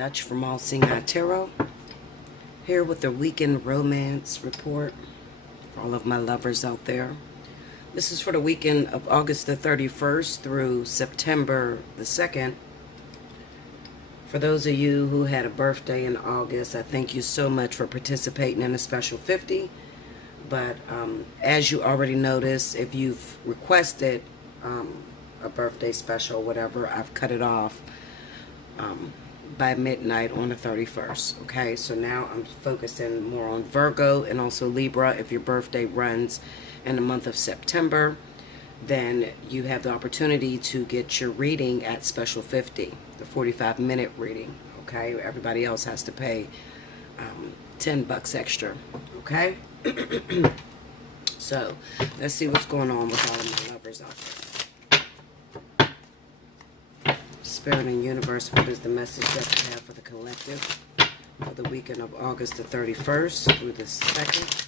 Dutch from Allseeingeyetarot, here with the weekend romance report for all of my lovers out there. This is for the weekend of August the 31st through September the 2nd. For those of you who had a birthday in August, I thank you so much for participating in a special 50. But as you already noticed, if you've requested a birthday special, whatever, I've cut it off by midnight on the 31st. Okay, so now I'm focusing more on Virgo and also Libra. If your birthday runs in the month of September, then you have the opportunity to get your reading at special 50, the 45-minute reading. Okay, everybody else has to pay $10 extra. Okay. So let's see what's going on with all of my lovers out there. Spirit and universe, what is the message that you have for the collective for the weekend of August the 31st through the 2nd?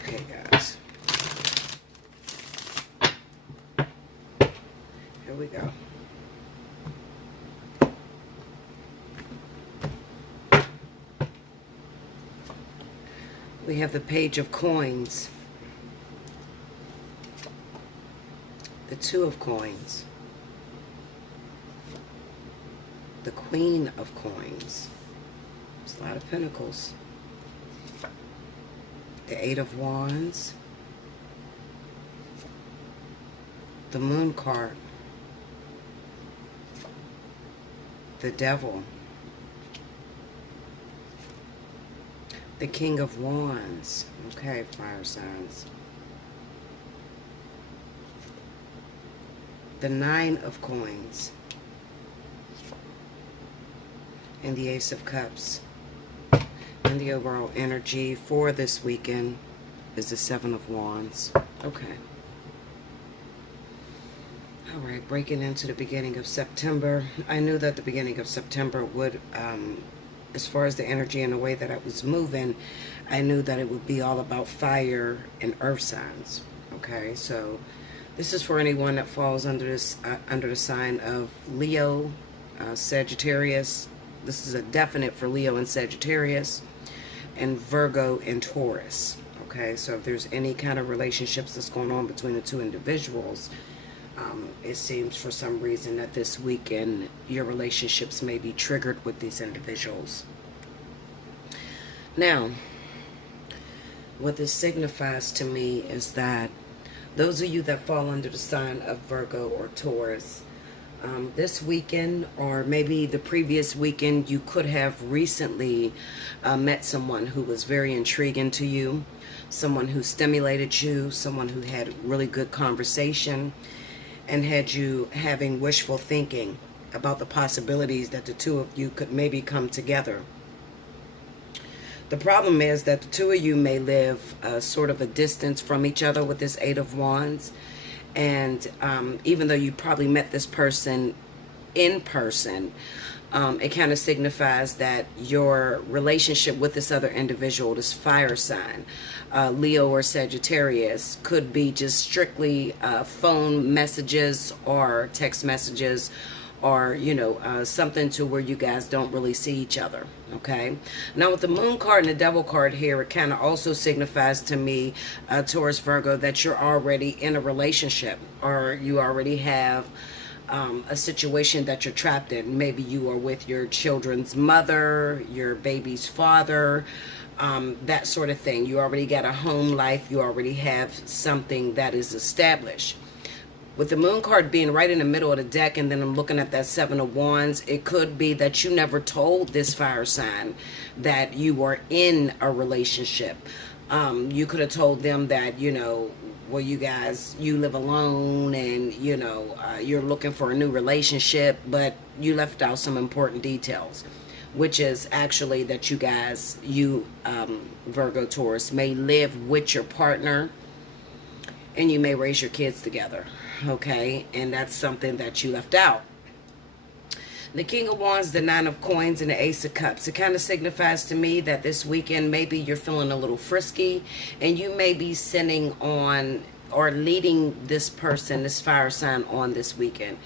Okay, guys. Here we go. We have the Page of Coins, the Two of Coins, the Queen of Coins, there's a lot of Pentacles, the Eight of Wands, the Moon card, the Devil, the King of Wands. Okay, fire signs. The Nine of Coins. And the Ace of Cups. And the overall energy for this weekend is the Seven of Wands. Okay. Alright, breaking into the beginning of September. I knew that the beginning of September would as far as the energy and the way that I was moving, I knew that it would be all about fire and earth signs. Okay, so this is for anyone that falls under this under the sign of Leo, Sagittarius. This is a definite for Leo and Sagittarius, and Virgo and Taurus. Okay, so if there's any kind of relationships that's going on between the two individuals, it seems for some reason that this weekend your relationships may be triggered with these individuals. Now, what this signifies to me is that those of you that fall under the sign of Virgo or Taurus, this weekend or maybe the previous weekend, you could have recently met someone who was very intriguing to you, someone who stimulated you, someone who had really good conversation, and had you having wishful thinking about the possibilities that the two of you could maybe come together. The problem is that the two of you may live sort of a distance from each other with this Eight of Wands. And even though you probably met this person in person, it kind of signifies that your relationship with this other individual, this fire sign, Leo or Sagittarius, could be just strictly phone messages or text messages, or something to where you guys don't really see each other. Okay, now with the Moon card and the Devil card here, it kind of also signifies to me, Taurus, Virgo, that you're already in a relationship, or you already have a situation that you're trapped in. Maybe you are with your children's mother, your baby's father, that sort of thing. You already got a home life. You already have something that is established. With the Moon card being right in the middle of the deck, and then I'm looking at that Seven of Wands, it could be that you never told this fire sign that you were in a relationship. You could have told them that, well, you live alone and, you're looking for a new relationship, but you left out some important details, which is actually that you guys, Virgo, Taurus, may live with your partner and you may raise your kids together. Okay, and that's something that you left out. The King of Wands, the Nine of Coins, and the Ace of Cups. It kind of signifies to me that this weekend maybe you're feeling a little frisky, and you may be sending on or leading this person, this fire sign, on this weekend.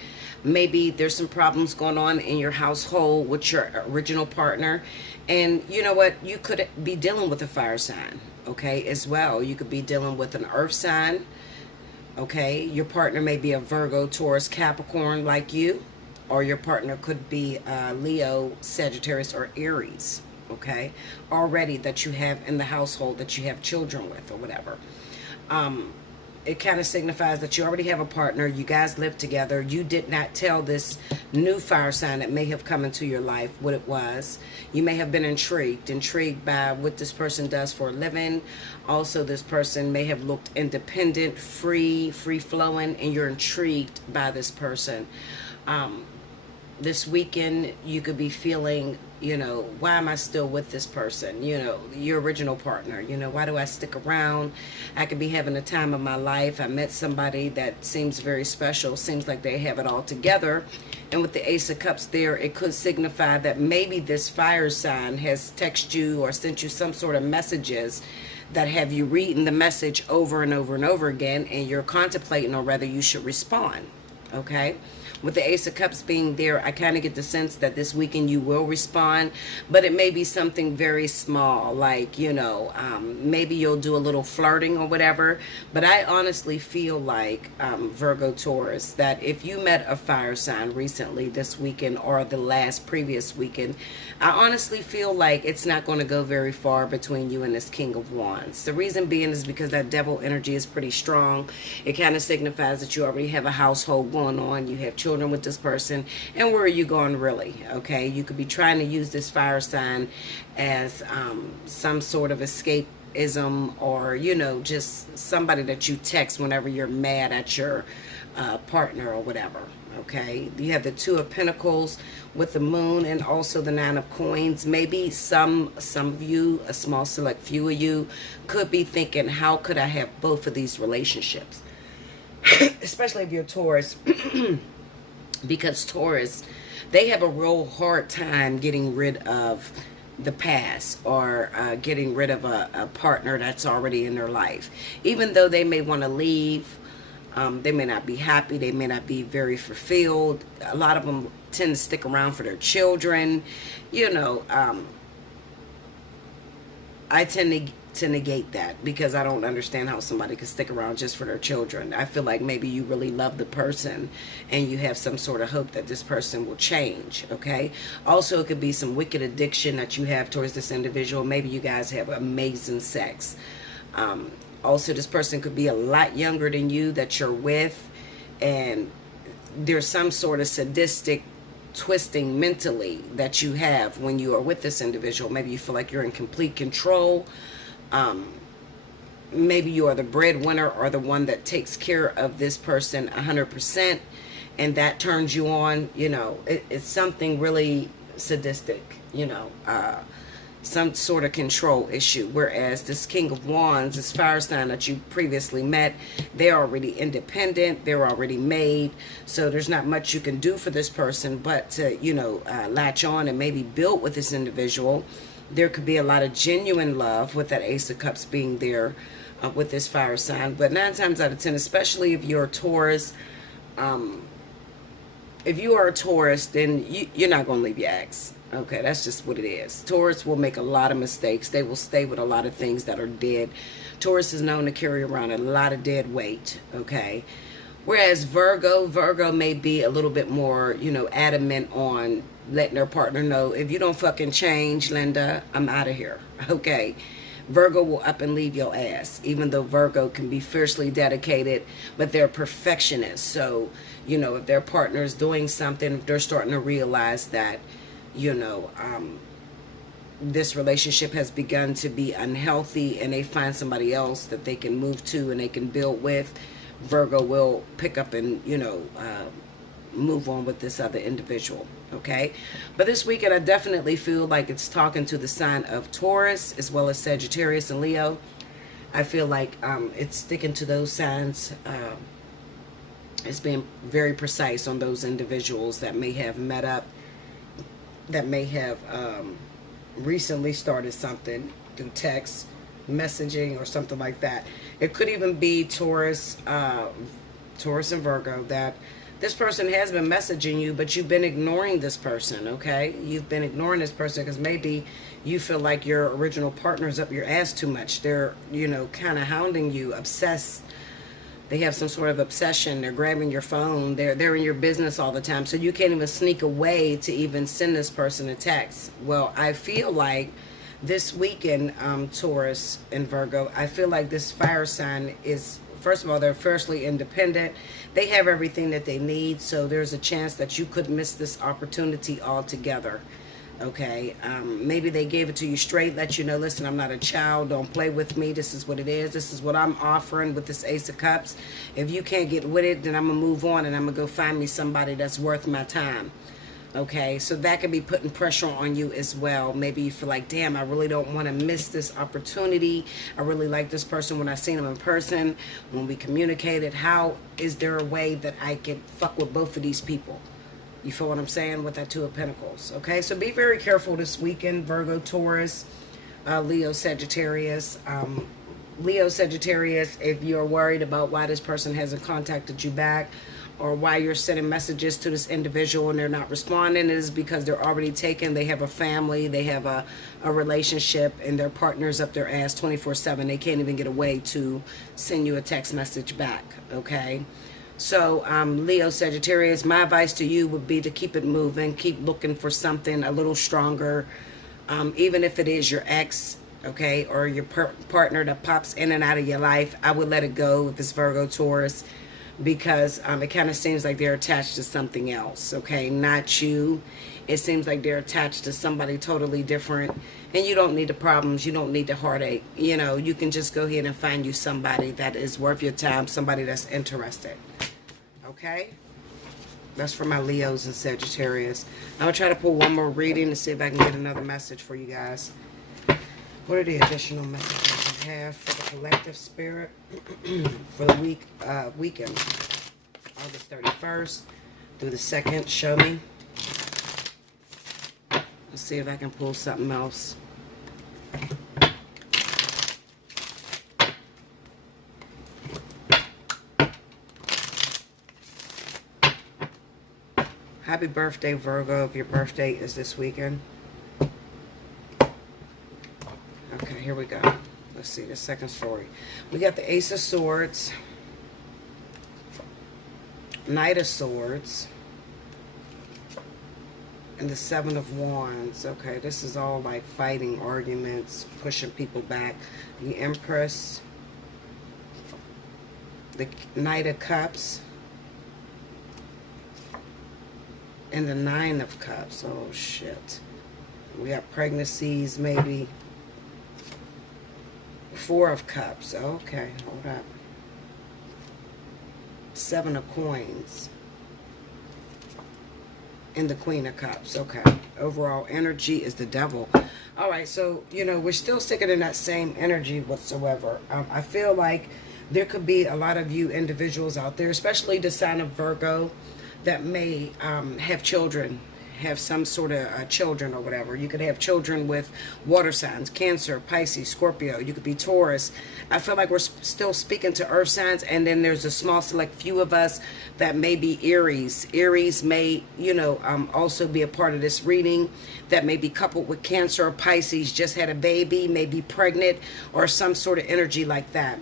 Maybe there's some problems going on in your household with your original partner, and you know what, you could be dealing with a fire sign, okay, as well. You could be dealing with an earth sign, okay. Your partner may be a Virgo, Taurus, Capricorn like you, or your partner could be Leo, Sagittarius, or Aries, okay, already, that you have in the household, that you have children with, or whatever. It kind of signifies that you already have a partner. You guys live together. You did not tell this new fire sign that may have come into your life what it was. You may have been intrigued by what this person does for a living. Also, this person may have looked independent, free flowing, and you're intrigued by this person. This weekend, you could be feeling, you know, why am I still with this person? You know, your original partner. You know, why do I stick around? I could be having a time of my life. I met somebody that seems very special. Seems like they have it all together. And with the Ace of Cups there, it could signify that maybe this fire sign has texted you or sent you some sort of messages that have you reading the message over and over and over again, and you're contemplating on whether you should respond, okay? With the Ace of Cups being there, I kind of get the sense that this weekend you will respond, but it may be something very small, like, you know, maybe you'll do a little flirting or whatever. But I honestly feel like, Virgo, Taurus, that if you met a fire sign recently this weekend or the last previous weekend, I honestly feel like it's not going to go very far between you and this King of Wands. The reason being is because that devil energy is pretty strong. It kind of signifies that you already have a household going on. You have children with this person, and where are you going really? Okay, you could be trying to use this fire sign as some sort of escapism, or, you know, just somebody that you text whenever you're mad at your partner or whatever. Okay, you have the Two of Pentacles with the Moon, and also the Nine of Coins. Maybe some of you, a small select few of you, could be thinking, how could I have both of these relationships? Especially if you're Taurus. Because Taurus, they have a real hard time getting rid of the past, or getting rid of a partner that's already in their life. Even though they may want to leave, they may not be happy, they may not be very fulfilled. A lot of them tend to stick around for their children. You know, I tend to negate that, because I don't understand how somebody could stick around just for their children. I feel like maybe you really love the person and you have some sort of hope that this person will change, okay? Also, it could be some wicked addiction that you have towards this individual. Maybe you guys have amazing sex. Also, this person could be a lot younger than you that you're with, and there's some sort of sadistic twisting mentally that you have when you are with this individual. Maybe you feel like you're in complete control. Maybe you are the breadwinner or the one that takes care of this person 100%, and that turns you on. You know, it's something really sadistic, you know, some sort of control issue. Whereas this King of Wands, this fire sign that you previously met, they're already independent, they're already made, so there's not much you can do for this person but to, you know, latch on and maybe build with this individual. There could be a lot of genuine love with that Ace of Cups being there with this fire sign. But 9 times out of 10, especially if you're a Taurus, if you are a Taurus, then you're not going to leave your ex. Okay, that's just what it is. Taurus will make a lot of mistakes. They will stay with a lot of things that are dead. Taurus is known to carry around a lot of dead weight, okay? Whereas Virgo may be a little bit more, you know, adamant on letting their partner know, if you don't fucking change, Linda, I'm out of here, okay? Virgo will up and leave your ass, even though Virgo can be fiercely dedicated, but they're perfectionists. So, you know, if their partner is doing something, they're starting to realize that, you know, this relationship has begun to be unhealthy, and they find somebody else that they can move to and they can build with, Virgo will pick up and, you know, move on with this other individual, okay? But this weekend, I definitely feel like it's talking to the sign of Taurus as well as Sagittarius and Leo. I feel like it's sticking to those signs. It's being very precise on those individuals that may have met up that may have recently started something through text messaging or something like that. It could even be Taurus, Taurus and Virgo, that this person has been messaging you, but you've been ignoring this person, okay? You've been ignoring this person because maybe you feel like your original partner's up your ass too much. They're, kind of hounding you, obsessed. They have some sort of obsession. They're grabbing your phone. They're in your business all the time. So you can't even sneak away to even send this person a text. Well, I feel like this weekend, Taurus and Virgo, I feel like this fire sign is, first of all, they're fiercely independent. They have everything that they need. So there's a chance that you could miss this opportunity altogether. Okay, maybe they gave it to you straight, let you know, listen, I'm not a child, don't play with me, this is what it is, this is what I'm offering with this Ace of Cups. If you can't get with it, then I'm going to move on and I'm going to go find me somebody that's worth my time. Okay, so that could be putting pressure on you as well. Maybe you feel like, damn, I really don't want to miss this opportunity. I really like this person when I seen them in person, when we communicated. How is there a way that I can fuck with both of these people? You feel what I'm saying with that Two of Pentacles, okay? So be very careful this weekend, Virgo, Taurus, Leo, Sagittarius. Leo, Sagittarius, if you're worried about why this person hasn't contacted you back or why you're sending messages to this individual and they're not responding, it is because they're already taken. They have a family, they have a relationship, and their partner's up their ass 24/7. They can't even get away to send you a text message back, okay? So, Leo, Sagittarius, my advice to you would be to keep it moving. Keep looking for something a little stronger. Even if it is your ex, okay, or your partner that pops in and out of your life, I would let it go if it's Virgo, Taurus, because it kind of seems like they're attached to something else, okay, not you. It seems like they're attached to somebody totally different, and you don't need the problems. You don't need the heartache. You can just go ahead and find you somebody that is worth your time, somebody that's interested. Okay, that's for my Leos and Sagittarius. I'm going to try to pull one more reading to see if I can get another message for you guys. What are the additional messages I have for the collective spirit for the weekend? August 31st through the 2nd. Show me. Let's see if I can pull something else. Happy birthday, Virgo, if your birthday is this weekend. Okay, here we go. Let's see the second story. We got the Ace of Swords, Knight of Swords, and the Seven of Wands. Okay, this is all like fighting, arguments, pushing people back. The Empress, the Knight of Cups, and the Nine of Cups. Oh, shit. We got pregnancies, maybe. Four of Cups. Okay, hold up. Seven of Coins. And the Queen of Cups. Okay. Overall energy is the Devil. All right, so, we're still sticking in that same energy whatsoever. I feel like there could be a lot of you individuals out there, especially the sign of Virgo, that may have children, have some sort of children or whatever. You could have children with water signs, Cancer, Pisces, Scorpio. You could be Taurus. I feel like we're still speaking to earth signs, and then there's a small select few of us that may be Aries. Aries may, also be a part of this reading, that may be coupled with Cancer or Pisces, just had a baby, may be pregnant, or some sort of energy like that.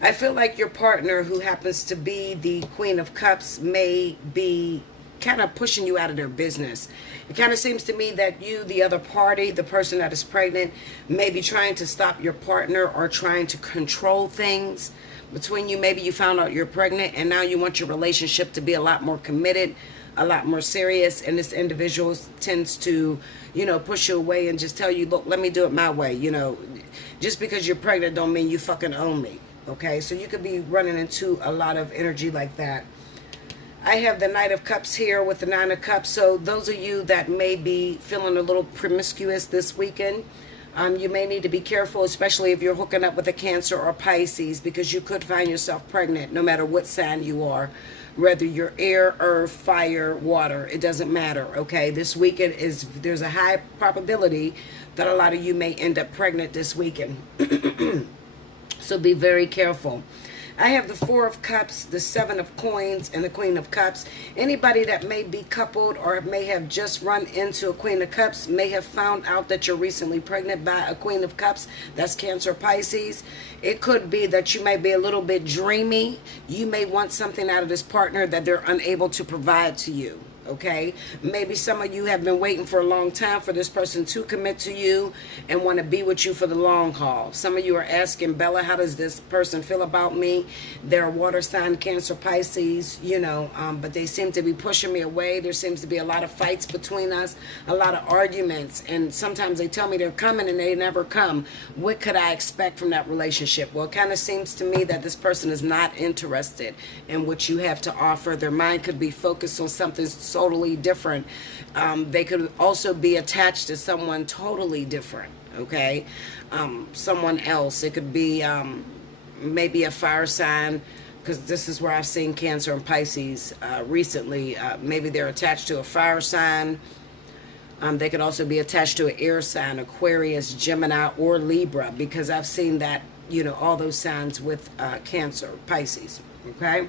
I feel like your partner, who happens to be the Queen of Cups, may be kind of pushing you out of their business. It kind of seems to me that you, the other party, the person that is pregnant, may be trying to stop your partner or trying to control things between you. Maybe you found out you're pregnant and now you want your relationship to be a lot more committed, a lot more serious, and this individual tends to, push you away and just tell you, look, let me do it my way. Just because you're pregnant don't mean you fucking own me. Okay, so you could be running into a lot of energy like that. I have the Knight of Cups here with the Nine of Cups. So those of you that may be feeling a little promiscuous this weekend, you may need to be careful, especially if you're hooking up with a Cancer or Pisces, because you could find yourself pregnant no matter what sign you are. whether you're air, earth, fire, water, it doesn't matter, okay? This weekend there's a high probability that a lot of you may end up pregnant this weekend. So be very careful. I have the Four of Cups, the Seven of Coins, and the Queen of Cups. Anybody that may be coupled or may have just run into a Queen of Cups may have found out that you're recently pregnant by a Queen of Cups. That's Cancer, Pisces. It could be that you may be a little bit dreamy. You may want something out of this partner that they're unable to provide to you. Okay, maybe some of you have been waiting for a long time for this person to commit to you and want to be with you for the long haul. Some of you are asking, Bella, how does this person feel about me? They're a water sign, Cancer, Pisces, you know, but they seem to be pushing me away. There seems to be a lot of fights between us, a lot of arguments, and sometimes they tell me they're coming and they never come. What could I expect from that relationship? Well, it kind of seems to me that this person is not interested in what you have to offer. Their mind could be focused on something totally different. They could also be attached to someone totally different, okay? Someone else. It could be maybe a fire sign, because this is where I've seen Cancer and Pisces recently. Maybe they're attached to a fire sign. They could also be attached to an air sign, Aquarius, Gemini, or Libra, because I've seen that, you know, all those signs with Cancer, Pisces, okay?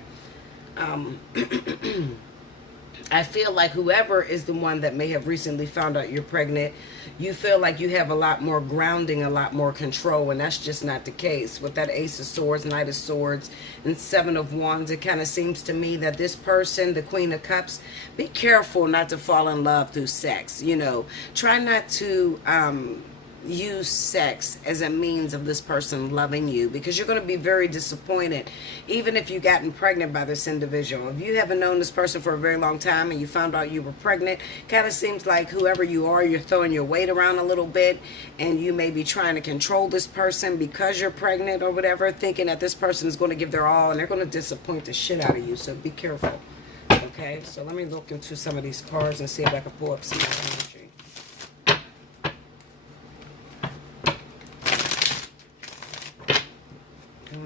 I feel like whoever is the one that may have recently found out you're pregnant, you feel like you have a lot more grounding, a lot more control, and that's just not the case. With that Ace of Swords, Knight of Swords, and Seven of Wands, it kind of seems to me that this person, the Queen of Cups, be careful not to fall in love through sex. You know, try not to use sex as a means of this person loving you, because you're going to be very disappointed even if you've gotten pregnant by this individual. If you haven't known this person for a very long time and you found out you were pregnant, kind of seems like whoever you are, you're throwing your weight around a little bit, and you may be trying to control this person because you're pregnant or whatever, thinking that this person is going to give their all, and they're going to disappoint the shit out of you. So be careful. Okay, so let me look into some of these cards and see if I can pull up some energy.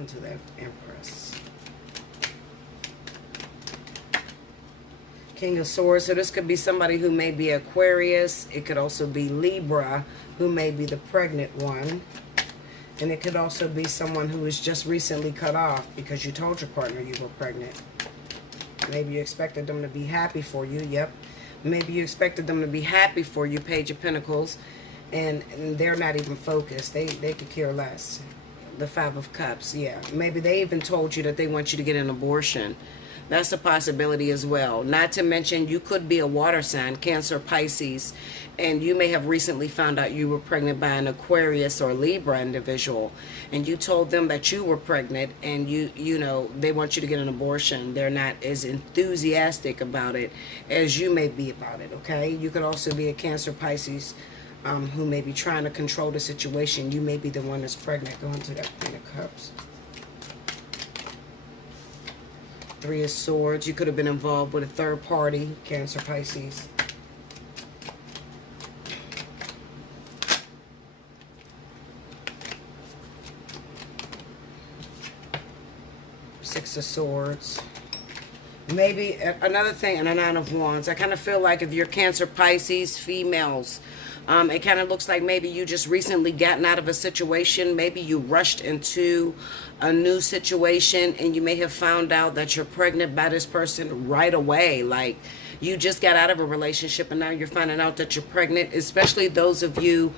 To that Empress. King of Swords. So this could be somebody who may be Aquarius. It could also be Libra, who may be the pregnant one. And it could also be someone who was just recently cut off because you told your partner you were pregnant. Maybe you expected them to be happy for you. Yep. Maybe you expected them to be happy for you, Page of Pentacles, and they're not even focused. They could care less. The Five of Cups, yeah. Maybe they even told you that they want you to get an abortion. That's a possibility as well. Not to mention, you could be a water sign, Cancer, Pisces, and you may have recently found out you were pregnant by an Aquarius or Libra individual, and you told them that you were pregnant, and you know, they want you to get an abortion. They're not as enthusiastic about it as you may be about it, okay? You could also be a Cancer, Pisces, who may be trying to control the situation. You may be the one that's pregnant. Going to that Queen of Cups. Three of Swords. You could have been involved with a third party, Cancer, Pisces. Six of Swords. Maybe another thing, and a Nine of Wands. I kind of feel like if you're Cancer, Pisces, females, it kind of looks like maybe you just recently gotten out of a situation. Maybe you rushed into a new situation and you may have found out that you're pregnant by this person right away. Like, you just got out of a relationship and now you're finding out that you're pregnant. Especially those of you,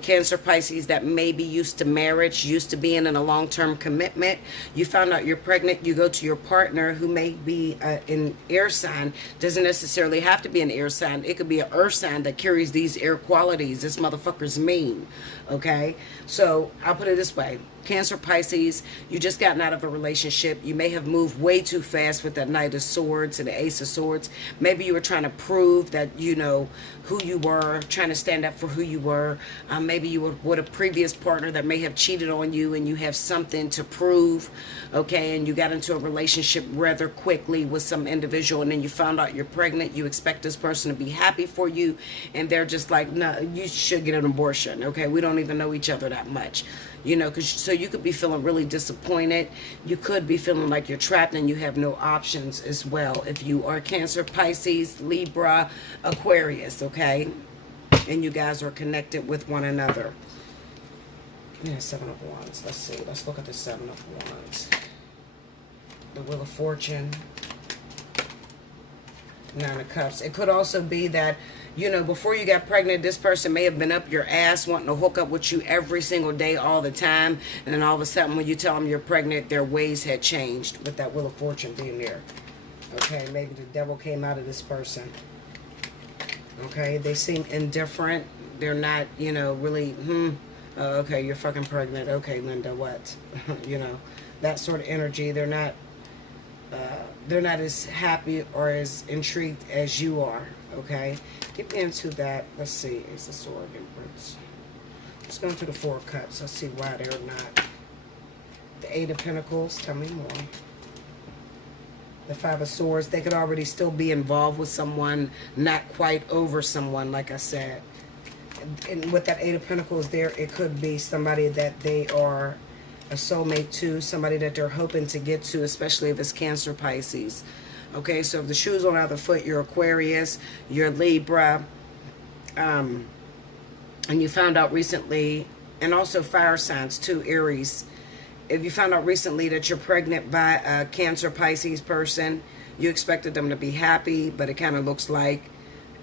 Cancer, Pisces, that may be used to marriage, used to being in a long-term commitment. You found out you're pregnant. You go to your partner, who may be an air sign. Doesn't necessarily have to be an air sign. It could be an earth sign that carries these air qualities. This motherfucker's mean. Okay? So I'll put it this way. Cancer, Pisces, you just gotten out of a relationship. You may have moved way too fast with that Knight of Swords and the Ace of Swords. Maybe you were trying to prove that you know who you were, trying to stand up for who you were. Maybe you were with a previous partner that may have cheated on you and you have something to prove, okay? And you got into a relationship rather quickly with some individual, and then you found out you're pregnant. You expect this person to be happy for you, and they're just like, no, you should get an abortion, okay? We don't even know each other that much. You know, so you could be feeling really disappointed. You could be feeling like you're trapped and you have no options as well. If you are Cancer, Pisces, Libra, Aquarius, okay? And you guys are connected with one another. Yeah, Seven of Wands. Let's see. Let's look at the Seven of Wands. The Wheel of Fortune. Nine of Cups. It could also be that, you know, before you got pregnant, this person may have been up your ass wanting to hook up with you every single day, all the time. And then all of a sudden, when you tell them you're pregnant, their ways had changed with that Wheel of Fortune being there. Okay, maybe the devil came out of this person. Okay, they seem indifferent. They're not, you know, really, okay, you're fucking pregnant. Okay, Linda, what? You know, that sort of energy. They're not as happy or as intrigued as you are. Okay, get me into that. Let's see, is the Sword Empress. Let's go into the Four of Cups. Let's see why they're not. The Eight of Pentacles, tell me more. The Five of Swords, they could already still be involved with someone, not quite over someone, like I said. And with that Eight of Pentacles there, it could be somebody that they are a soulmate to, somebody that they're hoping to get to, especially if it's Cancer, Pisces. Okay, so if the shoe's on the other foot, you're Aquarius, you're Libra, and you found out recently, and also fire signs too, Aries. If you found out recently that you're pregnant by a Cancer, Pisces person, you expected them to be happy, but it kind of looks like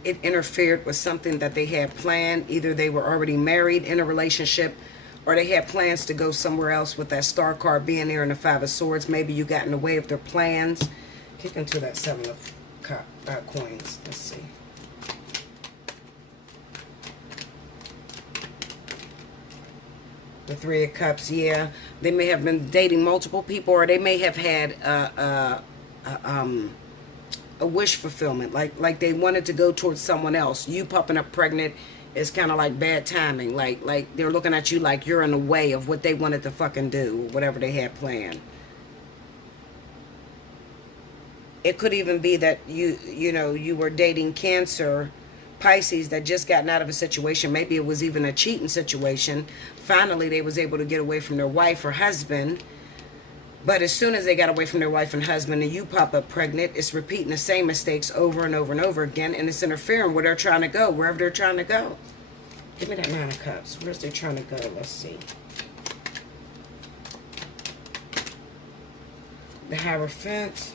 it interfered with something that they had planned. Either they were already married in a relationship, or they had plans to go somewhere else with that Star card being there in the Five of Swords. Maybe you got in the way of their plans. Kick into that Seven of Coins. Let's see. The Three of Cups, yeah. They may have been dating multiple people, or they may have had a wish fulfillment. Like they wanted to go towards someone else. You popping up pregnant is kind of like bad timing. Like they're looking at you like you're in the way of what they wanted to fucking do, whatever they had planned. It could even be that you were dating Cancer, Pisces that just gotten out of a situation. Maybe it was even a cheating situation. Finally, they was able to get away from their wife or husband. But as soon as they got away from their wife and husband and you pop up pregnant, it's repeating the same mistakes over and over and over again. And it's interfering where they're trying to go, wherever they're trying to go. Give me that Nine of Cups. Where's they trying to go? Let's see. The Hierophant.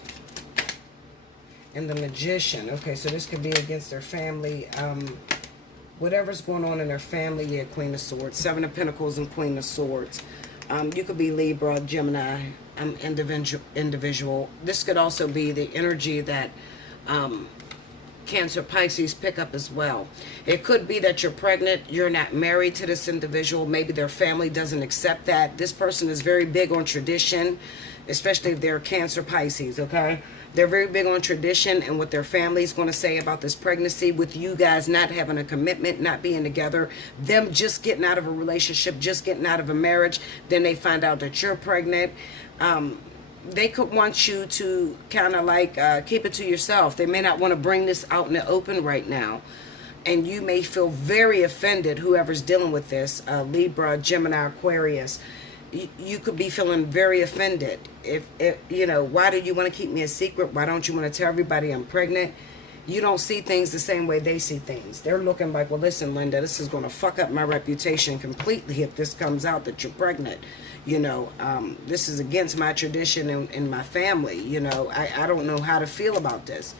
And the Magician. Okay, so this could be against their family. Whatever's going on in their family. Yeah, Queen of Swords. Seven of Pentacles and Queen of Swords. You could be Libra, Gemini, individual. This could also be the energy that Cancer, Pisces pick up as well. It could be that you're pregnant, you're not married to this individual. Maybe their family doesn't accept that. This person is very big on tradition, especially if they're Cancer, Pisces, okay? They're very big on tradition and what their family is going to say about this pregnancy, with you guys not having a commitment, not being together, them just getting out of a relationship, just getting out of a marriage. Then they find out that you're pregnant. They could want you to kind of like keep it to yourself. They may not want to bring this out in the open right now. And you may feel very offended, whoever's dealing with this, Libra, Gemini, Aquarius. You could be feeling very offended. If why do you want to keep me a secret? Why don't you want to tell everybody I'm pregnant? You don't see things the same way they see things. They're looking like, well, listen, Linda, this is going to fuck up my reputation completely if this comes out that you're pregnant. This is against my tradition and my family. I don't know how to feel about this.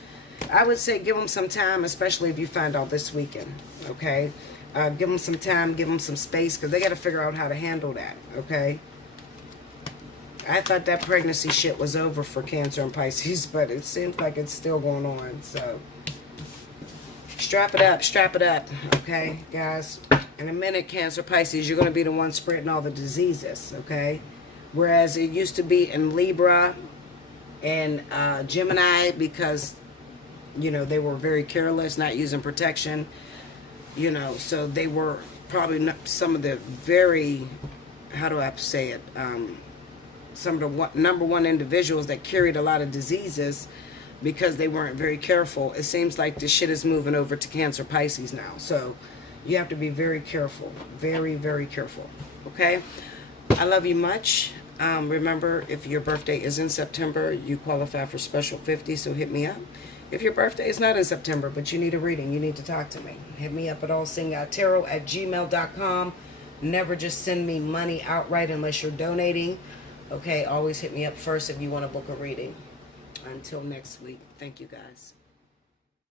I would say give them some time, especially if you find out this weekend, okay? Give them some time, give them some space, because they got to figure out how to handle that, okay? I thought that pregnancy shit was over for Cancer and Pisces, but it seems like it's still going on, so strap it up, okay, guys? In a minute, Cancer, Pisces, you're going to be the one spreading all the diseases, okay? Whereas it used to be in Libra and Gemini, because, they were very careless, not using protection. So they were probably not some of the very, how do I say it, some of the number one individuals that carried a lot of diseases because they weren't very careful. It seems like this shit is moving over to Cancer, Pisces now. So you have to be very careful, very, very careful, okay? I love you much. Remember, if your birthday is in September, you qualify for special 50, so hit me up. If your birthday is not in September, but you need a reading, you need to talk to me. Hit me up at allseeingeyetarot@gmail.com. Never just send me money outright unless you're donating. Okay, always hit me up first if you want to book a reading. Until next week, thank you guys.